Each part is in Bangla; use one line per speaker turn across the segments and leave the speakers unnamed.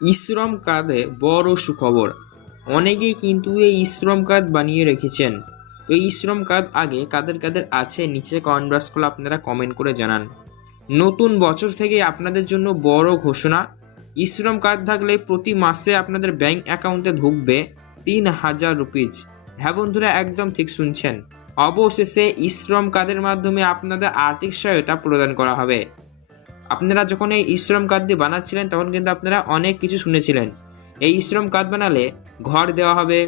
ইশ্রম কার্ডে বড় সুখবর। অনেকেই কিন্তু এই ইশ্রম কার্ড বানিয়ে রেখেছেন। তো এই ইশ্রম কার্ড আগে কাদের কাদের আছে নিচে কনভার্স করে আপনারা কমেন্ট করে জানান। নতুন বছর থেকে আপনাদের জন্য বড় ঘোষণা ইশ্রম কার্ড থাকলে প্রতি মাসে আপনাদের ব্যাংক অ্যাকাউন্টে ঢুকবে তিন হাজার রুপিজ হ্যাঁ বন্ধুরা, একদম ঠিক শুনছেন। অবশেষে ইশ্রম কার্ডের মাধ্যমে আপনাদের আর্থিক সহায়তা প্রদান করা হবে। আপনারা যখন এই ইশ্রম কার্ড দিয়ে বানাচ্ছিলেন, তখন কিন্তু আপনারা অনেক কিছু শুনেছিলেন। এই ইশ্রম কার্ড বানালে ঘর দেওয়া হবে,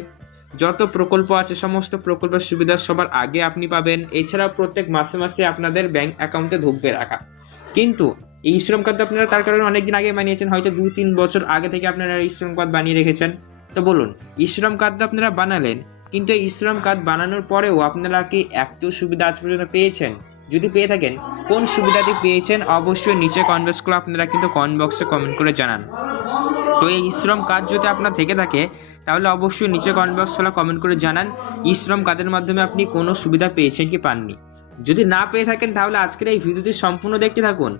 যত প্রকল্প আছে, সমস্ত প্রকল্পের সুবিধা সবার আগে আপনি পাবেন। এছাড়াও প্রত্যেক মাসে মাসে আপনাদের ব্যাংক অ্যাকাউন্টে ঢুকবে টাকা কিন্তু এই শ্রম কার্ড আপনারা তার কারণে অনেকদিন আগে বানিয়েছেন, হয়তো দুই তিন বছর আগে থেকে আপনারা এই শ্রম কার্ড বানিয়ে রেখেছেন। তো বলুন, ইশ্রম কার্ড আপনারা বানালেন, কিন্তু এই ইশ্রম কার্ড বানানোর পরেও আপনারা কি একটু সুবিধা আজ পর্যন্ত পেয়েছেন? যদি পেয়ে থাকেন, কোন সুবিধাটি পেয়েছেন অবশ্যই নিচে কনভার্স করে আপনারা কিন্তু কমেন্ট বক্সে কমেন্ট করে জানান। তো এই ইশ্রম কার্ড যদি আপনার থেকে থাকে, তাহলে অবশ্যই নিচে কমেন্ট বক্স খোলা কমেন্ট করে জানান ইশ্রম কার্ডের মাধ্যমে আপনি কোনো সুবিধা পেয়েছেন কি পাননি। যদি না পেয়ে থাকেন, তাহলে আজকের এই ভিডিওটি সম্পূর্ণ দেখতে থাকুন।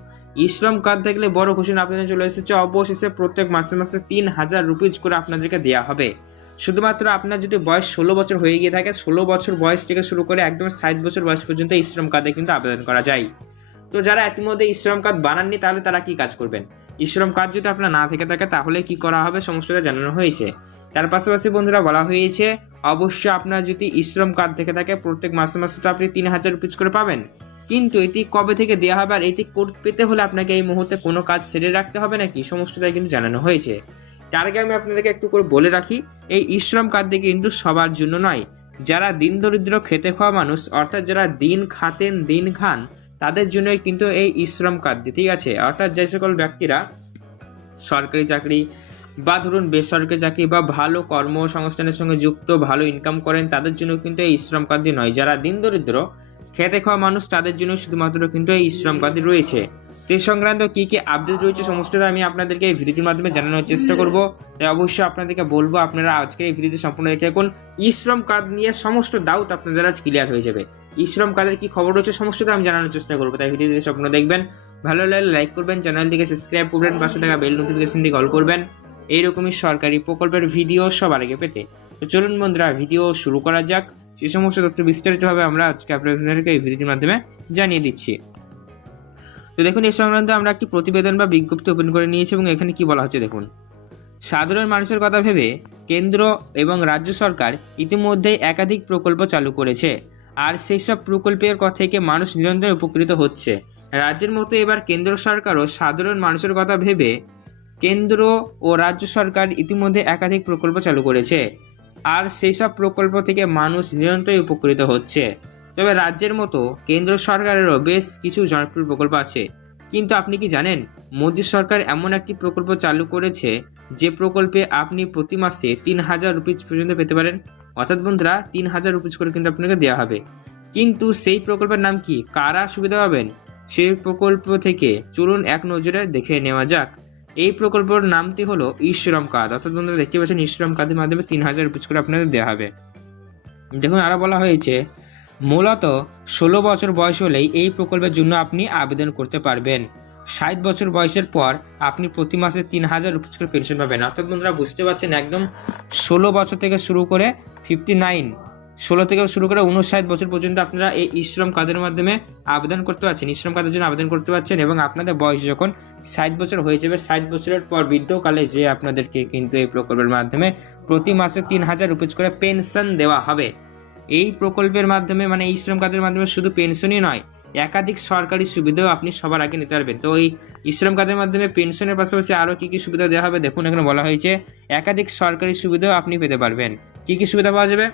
ইশ্রম কার্ড থাকলে বড় ঘোষণা আপনাদের চলে এসেছে, অবশেষে প্রত্যেক মাসে মাসে তিন হাজার রুপিজ করে আপনাদেরকে দেওয়া হবে। শুধুমাত্র আপনার যদি বয়স ষোলো বছর হয়ে গিয়ে থাকে, ষোলো বছর বয়স থেকে শুরু করে একদম ষাট বছর বয়স পর্যন্ত এই শ্রম কার্ডে কিন্তু আবেদন করা যায়। তো যারা ইতিমধ্যে ইশ্রম কার্ড বানাননি, তাহলে তারা কি কাজ করবেন? ইশ্রম কার্ড যদি আপনার না থেকে থাকে, তাহলে কি করা হবে? সমস্তটা জানানো হয়েছে। তার পাশাপাশি বন্ধুরা, বলা হয়েছে, অবশ্যই আপনার যদি ইশ্রম কার্ড থেকে থাকে, প্রত্যেক মাসে মাসে তো আপনি তিন হাজার রুপিজ করে পাবেন। কিন্তু এটি কবে থেকে দেওয়া হবে আর এটি কোড পেতে হলে আপনাকে এই মুহূর্তে কোনো কাজ সেরে রাখতে হবে নাকি? সমস্তটাই কিন্তু জানানো হয়েছে। তার আগে আমি আপনাদেরকে একটু করে বলে রাখি, এই ইশ্রম কার্ড দিয়ে কিন্তু সবার জন্য নয়। যারা দিন দরিদ্র খেতে খাওয়া মানুষ, অর্থাৎ যারা দিন খাতেন, দিন খান, তাদের জন্যই কিন্তু এই ইশ্রম কার্ড ঠিক আছে? অর্থাৎ যে সকল ব্যক্তিরা সরকারি চাকরি বা ধরুন বেসরকারি চাকরি বা ভালো কর্মসংস্থানের সঙ্গে যুক্ত, ভালো ইনকাম করেন, তাদের জন্য কিন্তু এই ইশ্রম কার্ড নয়। যারা দিন দরিদ্র খেতে খাওয়া মানুষ, তাদের জন্য শুধুমাত্র কিন্তু এই ইশ্রম কার্ড রয়েছে। তে সংক্রান্ত কী কী আপডেট রয়েছে সমস্তটা আমি আপনাদেরকে এই ভিডিওটির মাধ্যমে জানানোর চেষ্টা করব। তাই অবশ্যই আপনাদেরকে বলব, আপনারা আজকে এই ভিডিওটি সম্পূর্ণ দেখে এখন ইশ্রম কার্ড নিয়ে সমস্ত ডাউট আপনাদের আজ ক্লিয়ার হয়ে যাবে। ইশ্রম কার্ডের কি খবর রয়েছে সমস্তটা আমি জানানোর চেষ্টা করব। তাই ভিডিওটি সম্পূর্ণ দেখবেন। ভালো লাগলে লাইক করবেন, চ্যানেলটিকে সাবস্ক্রাইব করবেন, পাশে থাকা বেল নোটিফিকেশন দিয়ে কল করবেন। এইরকমই সরকারি প্রকল্পের ভিডিও সবার আগে পেতে। তো চলুন বন্ধুরা ভিডিও শুরু করা যাক। সে সমস্ত তথ্য বিস্তারিতভাবে আমরা আজকে আপনাদেরকে এই ভিডিওটির মাধ্যমে জানিয়ে দিচ্ছি। তো দেখুন এই সংক্রান্ত আমরা একটি প্রতিবেদন বা বিজ্ঞপ্তি ওপেন করে নিয়েছি এবং এখানে কি বলা হচ্ছে দেখুন। সাধারণ মানুষের কথা ভেবে কেন্দ্র এবং রাজ্য সরকার ইতিমধ্যেই একাধিক প্রকল্প চালু করেছে আর সেই সব প্রকল্পের কথা থেকে মানুষ নিরন্তর উপকৃত হচ্ছে। রাজ্যের মতো এবার কেন্দ্র সরকারও সাধারণ মানুষের কথা ভেবে কেন্দ্র ও রাজ্য সরকার ইতিমধ্যে একাধিক প্রকল্প চালু করেছে আর সেই সব প্রকল্প থেকে মানুষ নিরন্তরই উপকৃত হচ্ছে। তবে রাজ্যের মতো কেন্দ্র সরকারেরও বেশ কিছু জনপ্রিয় প্রকল্প আছে। কিন্তু আপনি কি জানেন, মোদী সরকার এমন একটি প্রকল্প চালু করেছে যে প্রকল্পে আপনি প্রতি মাসে তিন হাজার রুপিজ পর্যন্ত পেতে পারেন? অর্থাৎ বন্ধুরা, তিন হাজার রুপিজ করে কিন্তু আপনাকে দেওয়া হবে। কিন্তু সেই প্রকল্পের নাম কি কারা সুবিধা পাবেন? সেই প্রকল্প থেকে চলুন এক নজরে দেখে নেওয়া যাক। এই প্রকল্পের নামটি হলো ইশ্রম কার্ড অর্থাৎ বন্ধুরা, দেখতে পাচ্ছেন ইশ্রম কার্ডের মাধ্যমে তিন হাজার রুপিজ করে আপনাদের দেওয়া হবে। দেখুন আরও বলা হয়েছে মূলত ষোলো বছর বয়স হলেই এই প্রকল্পের জন্য আপনি আবেদন করতে পারবেন। ষাট বছর বয়সের পর আপনি প্রতি মাসে তিন হাজার রুপিস করে পেনশন পাবেন। অর্থাৎ বন্ধুরা, বুঝতে পারছেন? একদম ষোলো বছর থেকে শুরু করে ফিফটি নাইন ষোলো থেকে শুরু করে উনষাট বছর পর্যন্ত আপনারা এই ইশ্রম কার্ডের মাধ্যমে আবেদন করতে পারছেন। ইশ্রম কার্ডের জন্য আবেদন করতে পারছেন এবং আপনাদের বয়স যখন ষাট বছর হয়ে যাবে, ষাট বছরের পর বৃদ্ধকালে যে আপনাদেরকে কিন্তু এই প্রকল্পের মাধ্যমে প্রতি মাসে তিন হাজার রুপিস করে পেনশন দেওয়া হবে। এই প্রকল্পের মাধ্যমে মানে এই শ্রম কার্ডের মাধ্যমে শুধু পেনশনই নয়, একাধিক সরকারি সুবিধাও আপনি সবার আগে নিতে পারবেন। তো এই শ্রম কার্ডের মাধ্যমে পেনশনের পাশাপাশি আরও কী কী সুবিধা দেওয়া হবে? দেখুন, এখানে বলা হয়েছে, একাধিক সরকারি সুবিধাও আপনি পেতে পারবেন। কী কী সুবিধা পাওয়া যাবে?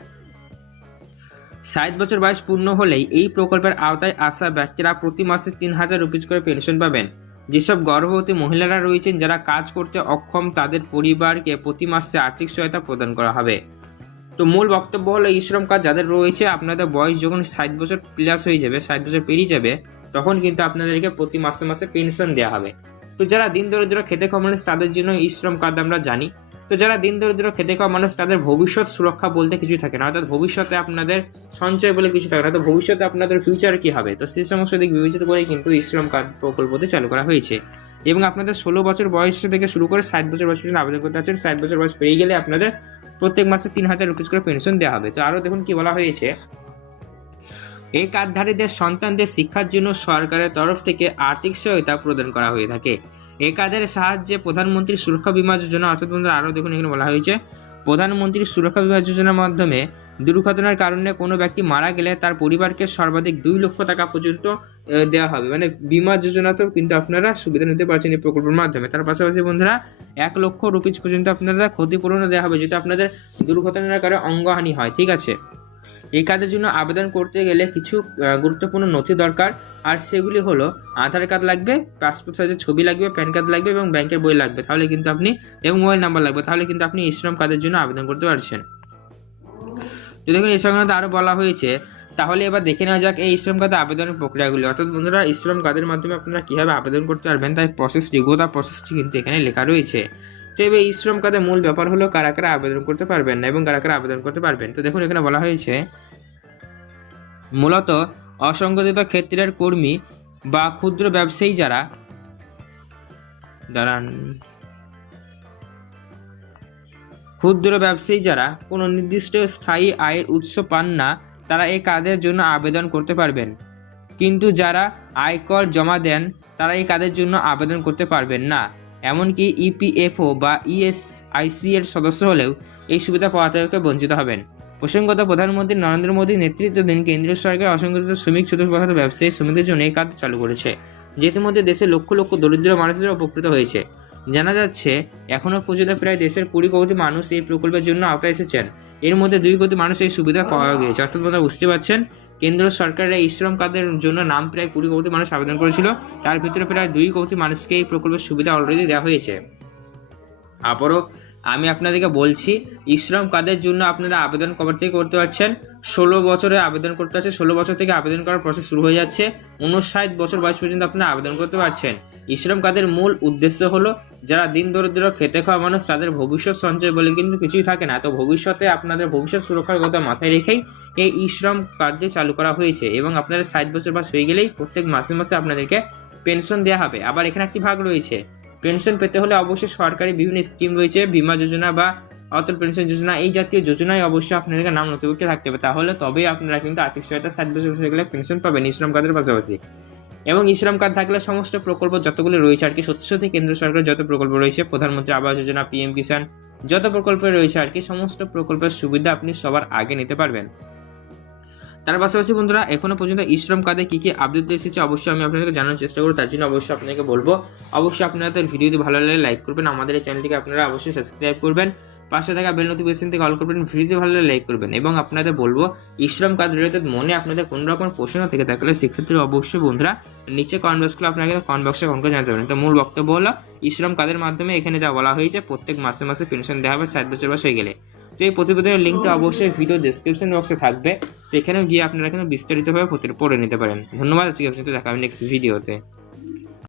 ষাট বছর বয়স পূর্ণ হলেই এই প্রকল্পের আওতায় আসা ব্যক্তিরা প্রতি মাসে তিন হাজার রুপিস করে পেনশন পাবেন। যেসব গর্ভবতী মহিলারা রয়েছেন, যারা কাজ করতে অক্ষম, তাদের পরিবারকে প্রতি মাসে আর্থিক সহায়তা প্রদান করা হবে। তো মূল বক্তব্য হলো, এই শ্রম কাজ যাদের রয়েছে, আপনাদের বয়স যখন ষাট বছর প্লাস হয়ে যাবে, ষাট বছর পেরিয়ে যাবে, তখন কিন্তু আপনাদেরকে প্রতি মাসে মাসে পেনশন দেওয়া হবে। তো যারা দিন দরিদ্র, খেতে খাওয়া মানুষ, তাদের জন্য এই শ্রম কার্ড আমরা জানি। তো যারা দিন দরিদ্র, খেতে খাওয়া মানুষ, তাদের ভবিষ্যৎ সুরক্ষা বলতে কিছু থাকে না। অর্থাৎ ভবিষ্যতে আপনাদের সঞ্চয় বলে কিছু থাকে না। তো ভবিষ্যতে আপনাদের ফিউচার কি হবে? তো সেই সমস্ত দিক বিবেচিত করেই কিন্তু শ্রম কার্ড প্রকল্পটি চালু করা হয়েছে। এবং আপনাদের ষোলো বছর বয়স থেকে শুরু করে ষাট বছর বয়স পর্যন্ত আবেদন করতে আছেন ষাট বছর বয়স পেরিয়ে গেলে আপনাদের প্রত্যেক মাসে তিন হাজার রুপিস করে পেনশন দেওয়া হবে। তো আরও দেখুন কি বলা হয়েছে। এই কার্ডধারীদের সন্তানদের শিক্ষার জন্য সরকারের তরফ থেকে আর্থিক সহায়তা প্রদান করা হয়ে থাকে। এই কার্ডের সাহায্যে প্রধানমন্ত্রী সুরক্ষা বীমা যোজনা, অর্থাৎ বন্ধুরা আরও দেখুন এখানে বলা হয়েছে, প্রধানমন্ত্রী সুরক্ষা বীমা যোজনার মাধ্যমে দুর্ঘটনার কারণে কোনো ব্যক্তি মারা গেলে তার পরিবারকে সর্বাধিক দুই লক্ষ টাকা পর্যন্ত দেওয়া হবে। মানে বিমা যোজনাতেও কিন্তু আপনারা সুবিধা নিতে পারছেন এই প্রকল্পের মাধ্যমে। তার পাশাপাশি বন্ধুরা, এক লক্ষ রুপিস পর্যন্ত আপনারা ক্ষতিপূরণও দেওয়া হবে যদি আপনাদের দুর্ঘটনার কারণে অঙ্গহানি হয়, ঠিক আছে? এই কাজের জন্য আবেদন করতে গেলে কিছু গুরুত্বপূর্ণ নথি দরকার। আর সেগুলি হলো, আধার কার্ড লাগবে, পাসপোর্ট সাইজের ছবি লাগবে, প্যান কার্ড লাগবে এবং ব্যাংকের বই লাগবে। তাহলে কিন্তু আপনি, এবং মোবাইল নাম্বার লাগবে। তাহলে কিন্তু আপনি এই শ্রম জন্য আবেদন করতে পারছেন। তো দেখুন, এই সংক্রান্ত আরও বলা হয়েছে তাহলে এবার দেখে নেওয়া যাক এই শ্রম কার্ডে আবেদনের প্রক্রিয়াগুলি। অর্থাৎ বন্ধুরা, এই শ্রম কার্ডের মাধ্যমে আপনারা কীভাবে আবেদন করতে পারবেন তাই প্রসেসটি গোটা প্রসেসটি কিন্তু এখানে লেখা রয়েছে। তো এবার এই শ্রম কার্ডের মূল ব্যাপার হলো কারা কারা আবেদন করতে পারবেন না এবং কারা কারা আবেদন করতে পারবেন। তো দেখুন, এখানে বলা হয়েছে, মূলত অসংগঠিত ক্ষেত্রের কর্মী বা ক্ষুদ্র ব্যবসায়ী যারা, দাঁড়ান, ক্ষুদ্র ব্যবসায়ী যারা কোনো নির্দিষ্ট স্থায়ী আয়ের উৎস পান না তারা এই কাজের জন্য আবেদন করতে পারবেন। কিন্তু যারা আয়কর জমা দেন, তারা এই কাজের জন্য আবেদন করতে পারবেন না। এমনকি ইপিএফও বা ইএসআইসি এর সদস্য হলেও এই সুবিধা পাওয়া থেকে বঞ্চিত হবেন। প্রসঙ্গত, প্রধানমন্ত্রী নরেন্দ্র মোদী নেতৃত্বাধীন কেন্দ্রীয় সরকার অসংগঠিত শ্রমিক ছোট ব্যবসায়ী শ্রমিকদের জন্য এই কাজ চালু করেছে। যে ইতিমধ্যে দেশে লক্ষ লক্ষ দরিদ্র মানুষের উপকৃত হয়েছে। জানা যাচ্ছে এখনও পর্যন্ত প্রায় দেশের কুড়ি কোটি মানুষ এই প্রকল্পের জন্য আওতায় এসেছেন। এর মধ্যে দুই কোটি মানুষ এই সুবিধা পাওয়া গিয়েছে। অর্থাৎ আপনারা বুঝতে পারছেন? কেন্দ্র সরকারের এই শ্রম কার্ডের জন্য নাম প্রায় কুড়ি কোটি মানুষ আবেদন করেছিল। তার ভিতরে প্রায় দুই কোটি মানুষকে এই প্রকল্পের সুবিধা অলরেডি দেওয়া হয়েছে। আবারও আমি আপনাদেরকে বলছি ইশ্রম কার্ডের জন্য আপনারা আবেদন কবে থেকে করতে পারছেন? ষোলো বছরে আবেদন করতে পারছেন, ষোলো বছর থেকে আবেদন করার প্রসেস শুরু হয়ে যাচ্ছে, উনষাট বছর বয়স পর্যন্ত আপনারা আবেদন করতে পারছেন। ইশ্রম কার্ডের মূল উদ্দেশ্য হলো, যারা দিন দরিদ্র খেতে খাওয়া মানুষ, তাদের ভবিষ্যৎ সঞ্চয় বলে কিন্তু কিছুই থাকে না। তো ভবিষ্যতে আপনাদের ভবিষ্যৎ সুরক্ষার কথা মাথায় রেখেই এই ইশ্রম কার্ডটি চালু করা হয়েছে এবং আপনাদের ষাট বছর বয়স হয়ে গেলেই প্রত্যেক মাসে মাসে আপনাদেরকে পেনশন দেওয়া হবে। আবার এখানে একটি ভাগ রয়েছে। পেনশন পেতে হলে অবশ্যই সরকারি বিভিন্ন স্কিম রয়েছে, বীমা যোজনা বা অটল পেনশন যোজনা। এই জাতীয় যোজনায় অবশ্যই আপনাদেরকে নাম নথিভুক্ত থাকতে হবে। তাহলে তবেই আপনারা কিন্তু আর্থিক সহায়তা ষাট বছর হয়ে গেলে পেনশন পাবেন ইশ্রম কার্ডের পাশাপাশি। এবং ইশ্রম কার্ড থাকলে সমস্ত প্রকল্প যতগুলো রয়েছে আর কি, সত্যি সত্যি কেন্দ্র সরকারের যত প্রকল্প রয়েছে, প্রধানমন্ত্রী আবাস যোজনা, পিএম কিষাণ, যত প্রকল্প রয়েছে আর কি, সমস্ত প্রকল্পের সুবিধা আপনি সবার আগে নিতে পারবেন। তার পাশাপাশি বন্ধুরা, এখনও পর্যন্ত ইশ্রম কার্ডে কী কী আপডেট এসেছে অবশ্যই আমি আপনাদেরকে জানার চেষ্টা করব, তার জন্য অবশ্যই আপনাকে বলব। অবশ্যই আপনাদের ভিডিওটি ভালো লাগলে লাইক করবেন, আমাদের এই চ্যানেলটিকে আপনারা অবশ্যই সাবস্ক্রাইব করবেন। পাশে থাকা বেল নোটিফিকেশন থেকে অল করবেন ভিডিওটি ভালো লাগলে লাইক করবেন এবং আপনাদের বলব ইশ্রম কার্ড রিলেটেড মনে আপনাদের কোনো রকম প্রশ্ন থেকে থাকলে সেক্ষেত্রে অবশ্যই বন্ধুরা, নিচে কমেন্ট বক্সগুলো আপনাকে কমেন্ট বক্সে কমেন্ট করে জানাতে পারেন। তো মূল বক্তব্য হলো ইশ্রম কার্ডের মাধ্যমে এখানে যা বলা হয়েছে, প্রত্যেক মাসে মাসে পেনশন দেওয়া হবে ষাট বছর বয়স হয়ে গেলে। তো এই প্রতিবেদনের লিঙ্ক তো অবশ্যই ভিডিও ডিসক্রিপশন বক্সে থাকবে। সেখানেও গিয়ে আপনারা কিন্তু বিস্তারিতভাবে পড়ে নিতে পারেন। ধন্যবাদ আজকে আপনি দেখা হবে নেক্সট ভিডিওতে